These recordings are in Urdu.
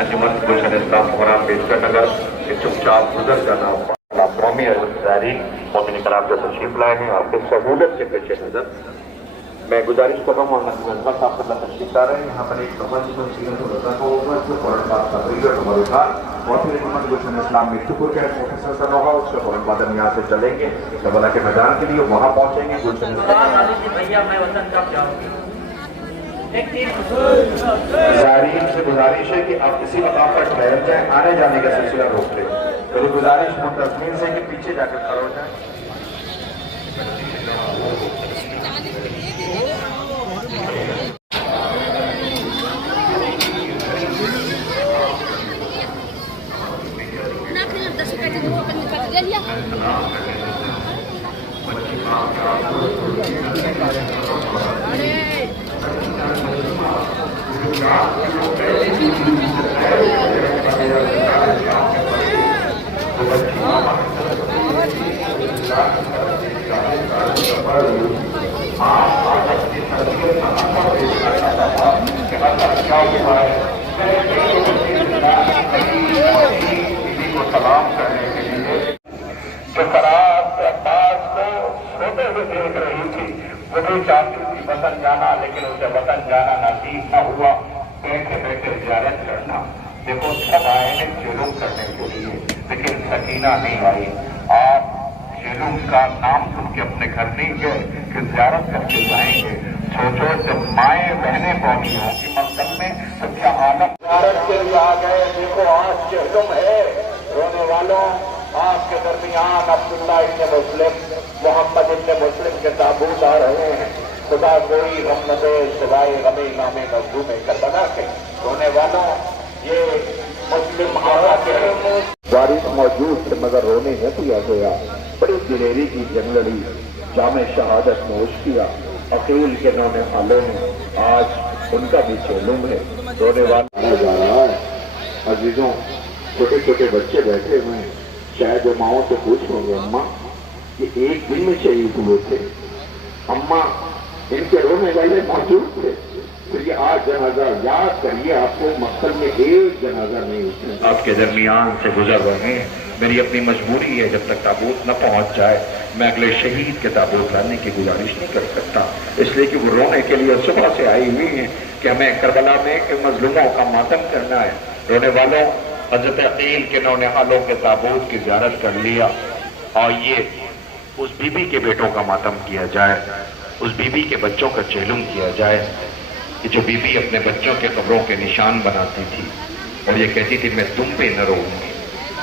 انجمن گلشن اسلام پروگرام بیچ نگر کہ چپچاپ گزر جانا قومی زائرین مومن کرام جو تشریف لائے ہیں آپ کی سہولت کے پیش نظر میں گزارش کر رہا ہوں مولانا صاحب اللہ تشریف لا رہے ہیں یہاں پر ایک سمجھ کو سیرت الرضا کو ہوگا جو فوراً بعد تقریر نمبر خان اور پھر انجمن گلشن اسلام میٹھوپور کے پروفیسر صاحب ہوگا اس کے فوراً بعد ہم یہاں سے چلیں گے کربلا کے میدان کے لیے وہاں پہنچیں گے گلشن زائرین سے گزارش ہے کہ آپ کسی مقام پر ٹھہر جائیں آنے جانے کا سلسلہ روک لیں میری گزارش منتظمین سے کہ پیچھے جا کر کھڑے ہو جائیں سلام کرنے کے لیے جو فراز عباس کو سوتے ہوئے دیکھ رہی تھی وہ بھی چاہتی تھی وطن جانا لیکن اسے وطن جانا نصیب نہ ہوا بیٹھے بیٹھے زیارت کرنا دیکھو سب آئے ہیں جلوم کرنے کے لیے لیکن سکینہ نہیں آئی آپ جلوم کا نام سن کے اپنے گھر نہیں گئے کہ زیارت کر کے جائیں گے سوچو جب مائیں بہنیں پہنچی ہوں گی مقصد میں تو کیا عالم زیارت کے لیے آ گئے دیکھو آج جہلم ہے رونے والوں آپ کے درمیان عبداللہ ابن مسلم محمد ابن مسلم کے تابوت آ رہے ہیں خدا کوئی غم نہ دے سوائے غم امام مظلوم کربلا کے رونے والوں یہ مسلم آقا کے وارث موجود تھے مگر رونے نہ دیا گیا بڑی دلیری کی جنگ لڑی جامع شہادت نوش کیا عقیل کے نونے حالوں نے آج ان کا بھی چہلم ہے رونے والا جا رہا ہے عزیزوں چھوٹے چھوٹے بچے بیٹھے ہوئے ہیں شاید جو ماؤں سے پوچھ ہوں گے اماں یہ ایک دن میں شہید ہوئے تھے اماں ان کے رونے والے موجود تھے پھر یہ 8 جنازہ یاد کریے آپ کو مقصد میں ایک جنازہ نہیں آپ کے درمیان سے گزر رہے ہیں میری اپنی مجبوری ہے جب تک تابوت نہ پہنچ جائے میں اگلے شہید کے تابوت لانے کی گزارش نہیں کر سکتا اس لیے کہ وہ رونے کے لیے صبح سے آئی ہوئی ہیں کہ ہمیں کربلا میں مظلوموں کا ماتم کرنا ہے رونے والوں حضرت عقیل کے نونہالوں کے تابوت کی زیارت کر لیا اور یہ اس بی بی کے بیٹوں کا ماتم کیا جائے اس بی بی کے بچوں کا چہلم کیا جائے کہ جو بی بی اپنے بچوں کے قبروں کے نشان بناتی تھی اور یہ کہتی تھی میں تم پہ نہ روؤں گی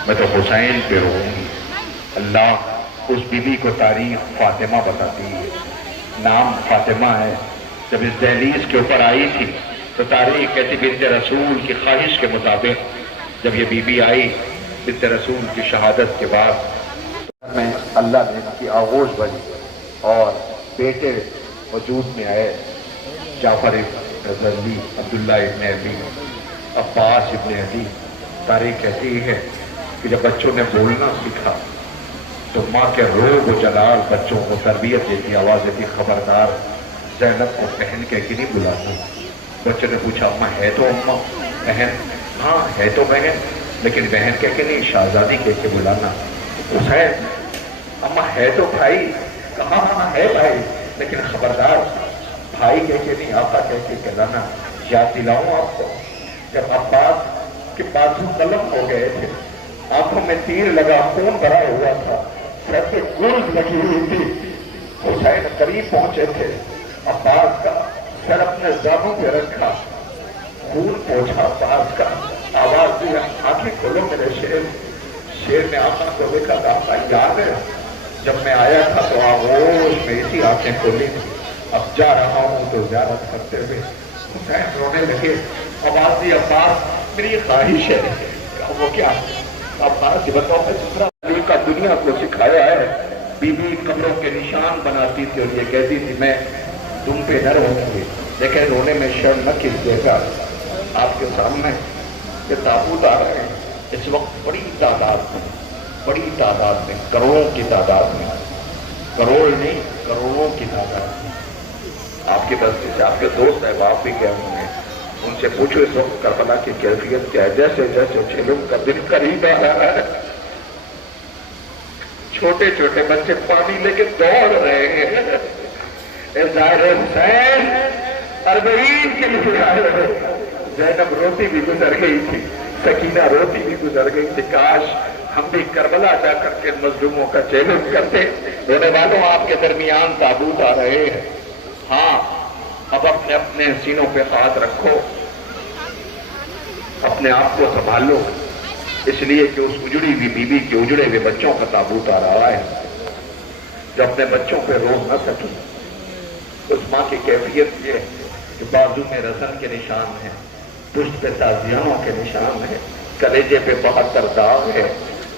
میں تو حسین پہ روؤں گی اللہ اس بی بی کو تاریخ فاطمہ بتاتی ہے نام فاطمہ ہے جب اس دہلیز کے اوپر آئی تھی تو تاریخ کہتی بنت رسول کی خواہش کے مطابق جب یہ بی بی آئی بنت رسول کی شہادت کے بعد میں اللہ نے کی آغوش بنی اور بیٹے وجود میں آئے جعفر ابن علی عبداللہ ابن علی عباس ابن علی تاریخ کہتی ہے کہ جب بچوں نے بولنا سیکھا تو ماں کے روب و جلال بچوں کو تربیت دیتی آواز دیتی خبردار زینب کو بہن کہہ کے نہیں بلاتی بچوں نے پوچھا اماں ہے تو اماں بہن ہاں ہے تو بہن لیکن بہن کہہ کے نہیں شہزادی کہہ کے بلانا حسین اماں ہے تو بھائی کہاں ہاں ہے بھائی لیکن خبردار بھائی کہہ کے نہیں آقا کہہ کے کہلانا یاد دلاؤں آپ کو جب عباس کے بازو قلم ہو گئے تھے آنکھوں میں تیر لگا خون بھرا ہوا تھا سر پہ گرز لگی ہوئی تھی حسین قریب پہنچے تھے عباس کا سر اپنے زانوں پہ رکھا خون پوچھا عباس کا آواز دی آنکھیں کھولو میرے شیر نے آنکھوں کو دیکھا آقا یاد ہے جب میں آیا تھا تو آغوش میں اسی آنکھیں کھولی تھی اب جا رہا ہوں تو زیارت کرتے ہوئے حسین رونے لگے آواز دی عباس میری خواہش ہے وہ کیا عباس بتاؤ میں دوسرا طریقہ دنیا کو سکھایا ہے بی بی قبروں کے نشان بناتی تھی اور یہ کہتی تھی میں تم پہ نہ رہوں گی لیکن رونے میں شرم نہ کس دے گا آپ کے سامنے یہ تابوت آ رہے ہیں اس وقت بڑی تعداد میں کروڑوں کی تعداد میں کروڑ نہیں کروڑوں کی تعداد میں آپ کے بستے سے آپ کے دوست احباب بھی کہہ رہے ہیں ان سے پوچھو اس وقت کربلا کی کیفیت کیا ہے؟ جیسے جیسے چیلم کا دن قریب آ رہا ہے، چھوٹے چھوٹے بچے پانی لے کے دوڑ رہے ہیں، ظاہر حسین اربعین کے لیے آئے رہے۔ زینب روتی بھی گزر گئی تھی، سکینہ روتی بھی گزر گئی تھی، کاش ہم بھی کربلا جا کر کے مظلوموں کا چیلنج کرتے۔ رونے والوں، آپ کے درمیان تابوت آ رہے ہیں۔ ہاں، اب اپنے اپنے سینوں پہ ہاتھ رکھو، اپنے آپ کو سنبھالو، اس لیے کہ اس اجڑی ہوئی بیوی کے اجڑے ہوئے بچوں کا تابوت آ رہا ہے، جو اپنے بچوں پہ رو نہ سکی۔ اس ماں کی کیفیت یہ ہے کہ بازو میں رسن کے نشان ہیں، پشت پہ تازیانوں کے نشان ہیں، کلیجے پہ 72 داغ ہے۔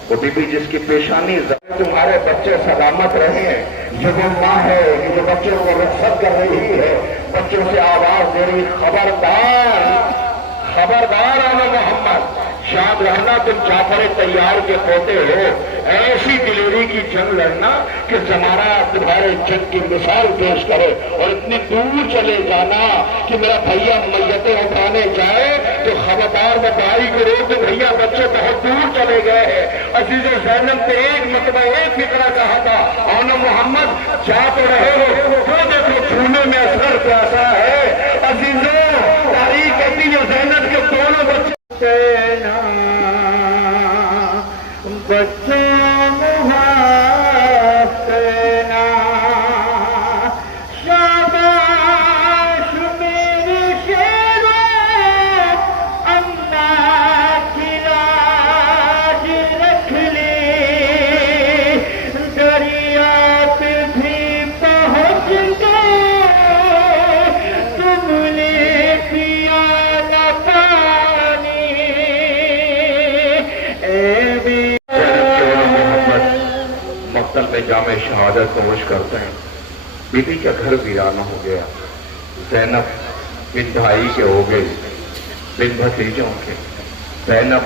وہ بیوی جس کی پیشانی تمہارے بچے سلامت رہے ہیں، یہ وہ ماں ہے کہ جو بچوں کو رخصت کر رہی ہے، بچوں سے آواز دے رہی، خبردار خبردار آنا محمد، یاد رہنا تم جعفر طیار کے پوتے ہو، ایسی دلیری کی جنگ لڑنا کہ زمانہ تمہارے جنگ کی مثال پیش کرے، اور اتنی دور چلے جانا کہ میرا بھیا میتیں اٹھانے جائے تو خبردار میں بھائی کو رو کہ بھیا بچے بہت دور چلے گئے ہیں۔ عزیز زینب نے ایک مرتبہ ایک فکرہ کہا تھا، آنا محمد جا تو رہے ہو، وہ دیکھو چھونے میں اثر پیاسا ہے۔ عزیزوں، تاریخ کہتی ہے زینب کے دونوں بچے میں جامع شہادت نوش کرتے ہیں۔ بیوی کا گھر ویرانہ ہو گیا، زینب بن بھائی کے ہو گئی، بن بھتیجوں کے، زینب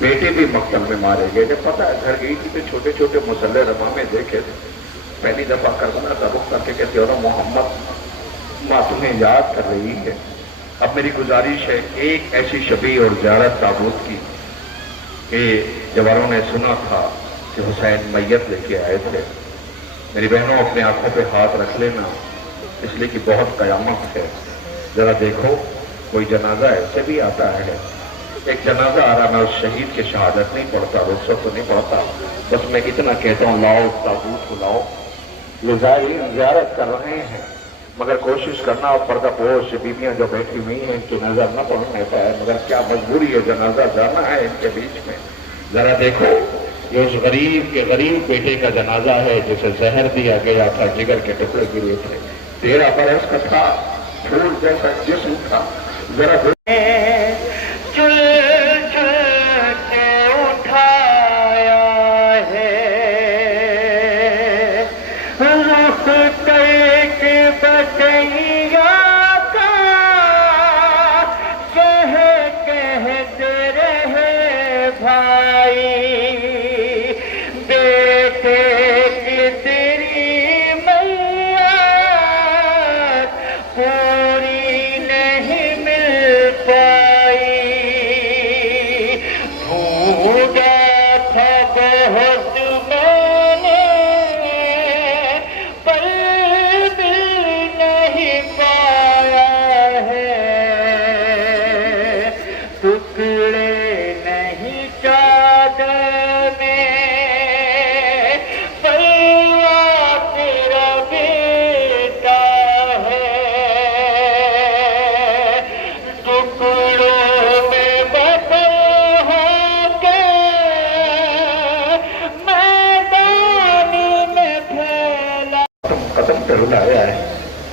بیٹے بھی مقتل میں مارے گئے۔ جب پتہ ہے گھر گئی تھی تو چھوٹے چھوٹے مسلح رما میں دیکھے تھے، پہلی دفعہ کربلا کا رخ کر کے کہتے ہو محمد ماں تمہیں یاد کر رہی ہے، اب میری گزارش ہے ایک ایسی شبیہ اور زیارت تابوت کی کہ جوانوں نے سنا تھا کہ حسین میت لے کے آئے تھے، میری بہنوں اپنے آنکھوں پہ ہاتھ رکھ لینا، اس لیے کہ بہت قیامت ہے۔ ذرا دیکھو کوئی جنازہ ایسے بھی آتا ہے، ایک جنازہ آ رہا، میں اس شہید کی شہادت نہیں پڑھتا، رخصت تو نہیں پڑھتا، بس میں اتنا کہتا ہوں لاؤ تابوت کو لاؤ۔ یہ زائرین زیارت کر رہے ہیں، مگر کوشش کرنا پردہ پوش بیویاں جو بیٹھی ہوئی ہیں ان کی نظر نہ پڑنے پائے، مگر کیا مجبوری ہے، جنازہ جانا ہے ان کے بیچ میں۔ ذرا دیکھو یہ اس غریب کے غریب بیٹے کا جنازہ ہے جسے زہر دیا گیا تھا، جگر کے ٹکڑے گرے تھے، 13 برس کا تھا، پھول جیسا جسم تھا۔ ذرا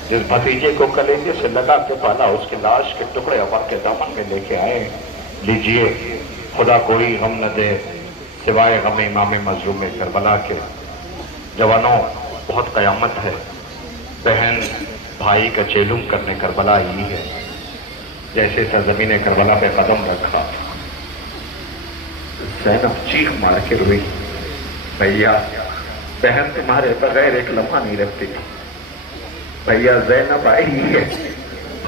جس بھتیجے کو کلیجے سے لگا کے پالا، اس کی لاش کے ٹکڑے عمر کے دامن میں لے کے آئے، لیجئے خدا کوئی غم نہ دے سوائے غم امام مظلوم کربلا کے۔ جوانوں بہت قیامت ہے، بہن بھائی کا چیلم کرنے کربلا ہی ہے، جیسے سرزمین کربلا پہ قدم رکھا زینب چیخ مار کے روئی، بھیا بہن تمہارے بغیر ایک لمحہ نہیں رکھتی، بھیا زینب آئی ہے،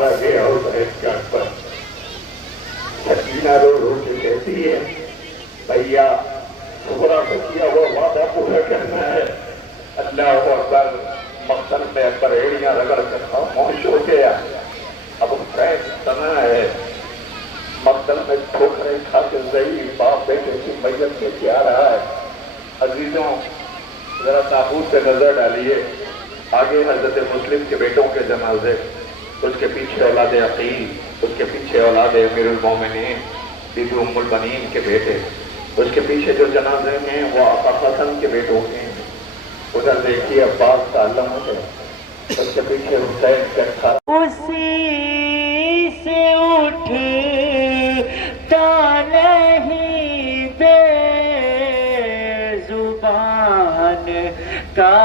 مارا گیا حسین چاٹ پر. سکینہ رو رو کے کہتی ہے بھیا خدا سے کیا وہ وعدہ پورا کرنا ہے. اللہ اکبر. مقتل میں پریڑیاں رگڑ کے خاموش ہو گیا. اب حسین سنا ہے مقتل میں ٹھوکریں کھا کے ضعیف باپ بیٹے کی میت میں کیا رہا ہے. عزیزوں ذرا تابوت پہ نظر ڈالیے. آگے حضرت مسلم کے بیٹوں کے جنازے, اس کے پیچھے اولاد عقیل, اس کے پیچھے اولاد امیر المومنین بی بی ام البنین کے بیٹے, اس کے پیچھے جو جنازے ہیں وہ آقا حسن کے بیٹوں کے ہیں. ادھر دیکھیے عباس کا علم ہے, اس کے پیچھے حسین کا تھا. اسی سے اٹھتا نہیں بے زبان کا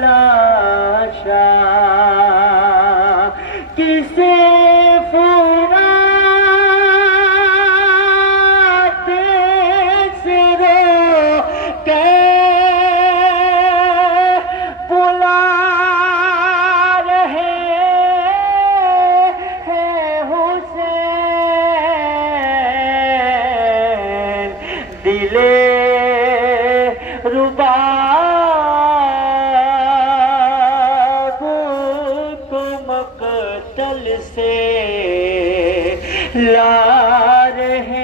لاشا کسے لا رہے ہیں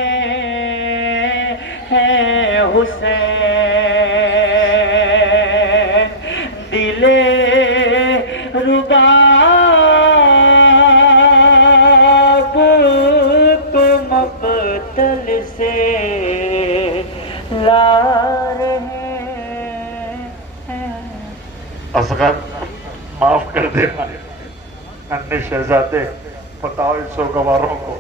حسین دل رباب کو مقتل سے لا رہے ہیں. اصغر معاف کر دینا. ننھے شہزادے بتاؤ ان سوگواروں کو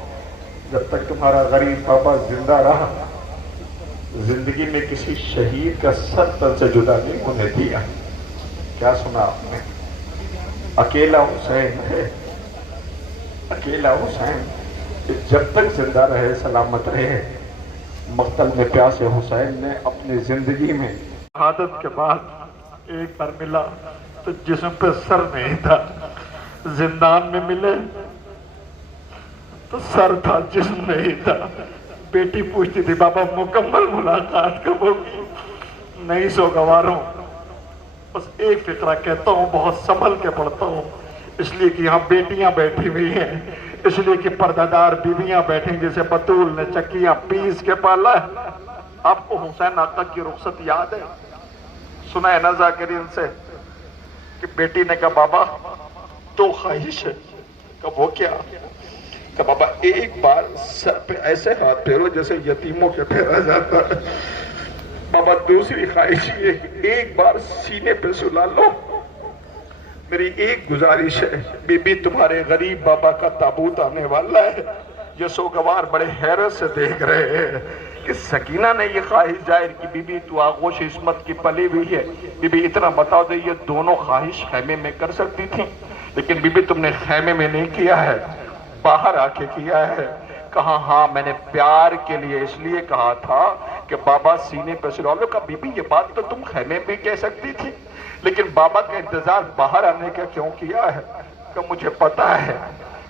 جب تک تمہارا غریب بابا زندہ رہا زندگی میں کسی شہید کا سر تن سے جدا نہیں ہونے دیا. کیا سنا آپ نے؟ اکیلا حسین ہے, اکیلا حسین کہ جب تک زندہ رہے سلامت رہے. مقتل میں پیاسے حسین نے اپنی زندگی میں شہادت کے بعد ایک بار ملا تو جسم پہ سر نہیں تھا. زندان میں ملے تو سر تھا, جسم نہیں تھا. بیٹی پوچھتی تھی بابا مکمل ملاقات کب ہوگی؟ نہیں سوگواروں, بس ایک فقرہ کہتا ہوں, بہت سنبھل کے پڑھتا ہوں, اس لیے کہ یہاں بیٹیاں بیٹھی ہوئی ہیں, اس لیے کہ پردہ بیویاں بیٹھی جیسے بطول نے چکیاں پیس کے پالا ہے. آپ کو حسین آقا کی رخصت یاد ہے؟ سنا ہے نا ذاکرین سے کہ بیٹی نے کہا بابا دو خواہش ہے. کہ وہ کیا؟ کہ بابا ایک بار سر پہ ایسے ہاتھ پھیرو جیسے یتیموں کے پھیرا جاتا ہے. بابا دوسری خواہش یہ ایک بار سینے پہ سلا لو. میری ایک گزارش ہے, بی بی تمہارے غریب بابا کا تابوت آنے والا ہے. یہ سوگوار بڑے حیرت سے دیکھ رہے ہیں کہ سکینہ نے یہ خواہش ظاہر کی, بی بی تو آغوش عصمت کی پلی ہوئی ہے, بی بی اتنا بتاؤ دے یہ دونوں خواہش خیمے میں کر سکتی تھی, لیکن بی بی تم نے خیمے میں نہیں کیا ہے, باہر آ کے کیا ہے. کہا ہاں میں نے پیار کے لیے اس لیے کہا تھا کہ بابا سینے پہ سلا لو. کہا بی بی یہ بات تو تم خیمے میں کہہ سکتی تھی, لیکن بابا کا انتظار باہر آنے کا کیوں کیا ہے؟ کہ مجھے پتا ہے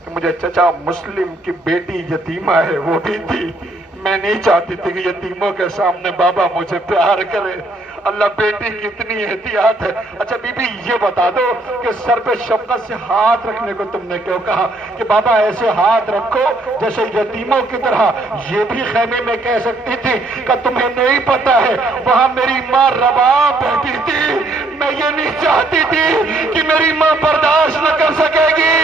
کہ مجھے چچا مسلم کی بیٹی یتیمہ ہے, وہ بھی تھی. میں نہیں چاہتی تھی کہ یتیموں کے سامنے بابا مجھے پیار کرے. اللہ بیٹی کی اتنی احتیاط ہے. اچھا بی بی یہ بتا دو کہ سر پہ شفقت سے ہاتھ رکھنے کو تم نے کیوں کہا کہ بابا ایسے ہاتھ رکھو جیسے یتیموں کی طرح؟ یہ بھی خیمے میں کہہ سکتی تھی. کہ تمہیں نہیں پتا ہے وہاں میری ماں رباب بیٹھی تھی, میں یہ نہیں چاہتی تھی کہ میری ماں برداشت نہ کر سکے گی.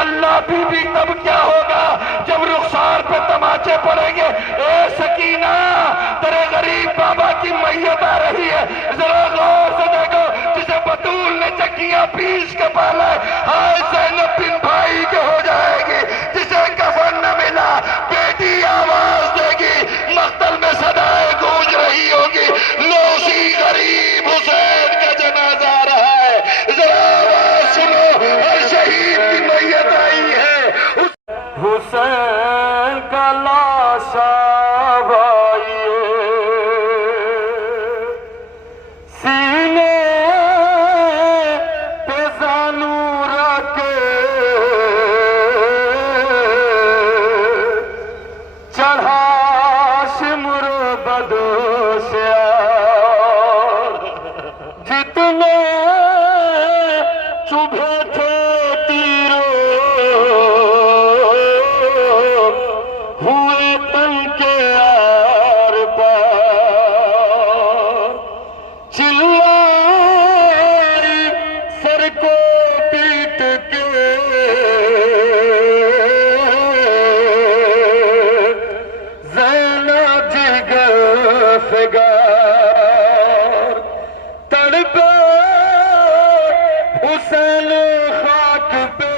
اللہ بی بی تب کیا ہوگا جب رخسار پہ تماچے پڑیں گے. اے سکینہ تیرے غریب بابا کی میت آ رہی ہے, ذرا غور سے دیکھو جسے بطول نے چکیاں پیس کے پالا ہے. ہائے زینب بن بھائی کے ہو جائے گی, جسے کفن نہ ملا بیٹی آواز دے گی, مقتل میں صدائیں گونج رہی ہوگی, لو اسی غریب حسین کا جنازہ آ رہا ہے. ذرا آواز سنو, ہر شہید کی میت آئی ہے. حسین کا لاشا سینے پہ زانو رکھ چبھے تھے تیروں ہوئے تن کے آر پار چلائی سر کو پیٹ کے زینا جگر فگار تڑپے حسین خاک پہ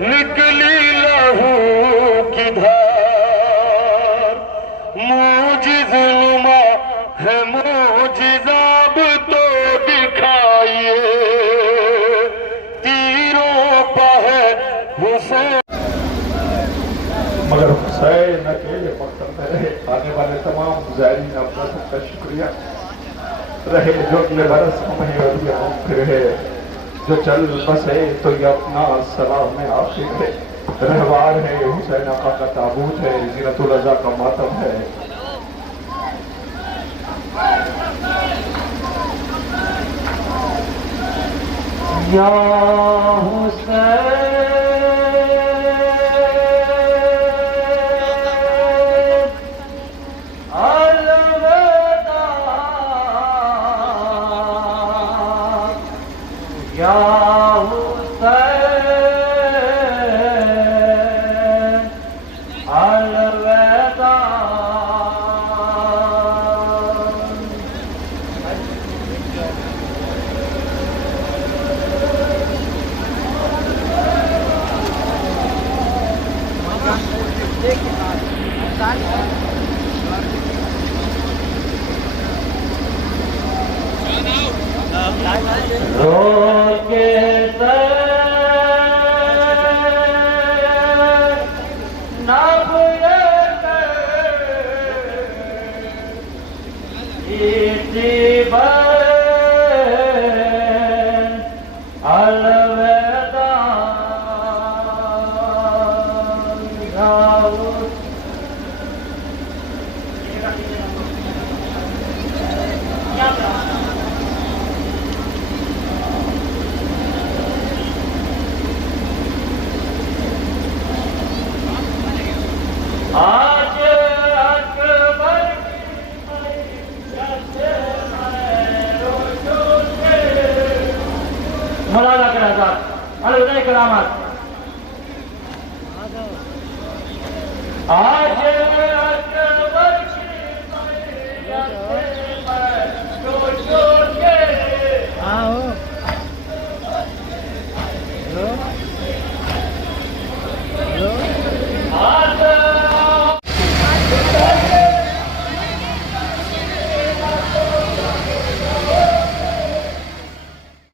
نکلی لہو کی دھار موجز نما ہے موجزاب تو دکھائیے تیروں پہ ہے حسین مگر حسین اکیلے مقتل میں رہے. آنے والے تمام زائرین آپ کا سب کا شکریہ رہے جو اگلے برس ہمیں اور یہ پھر ہے جو چل بسے تو یہ اپنا سلام آخر ہے. رہوار ہے حسین آقا کا تابوت ہے زینت الرضا کا ماتم ہے. یا حسین یا حسین الوداع. رو کے آج اکبر مولانا کے حضرات الوداع کلامات. آج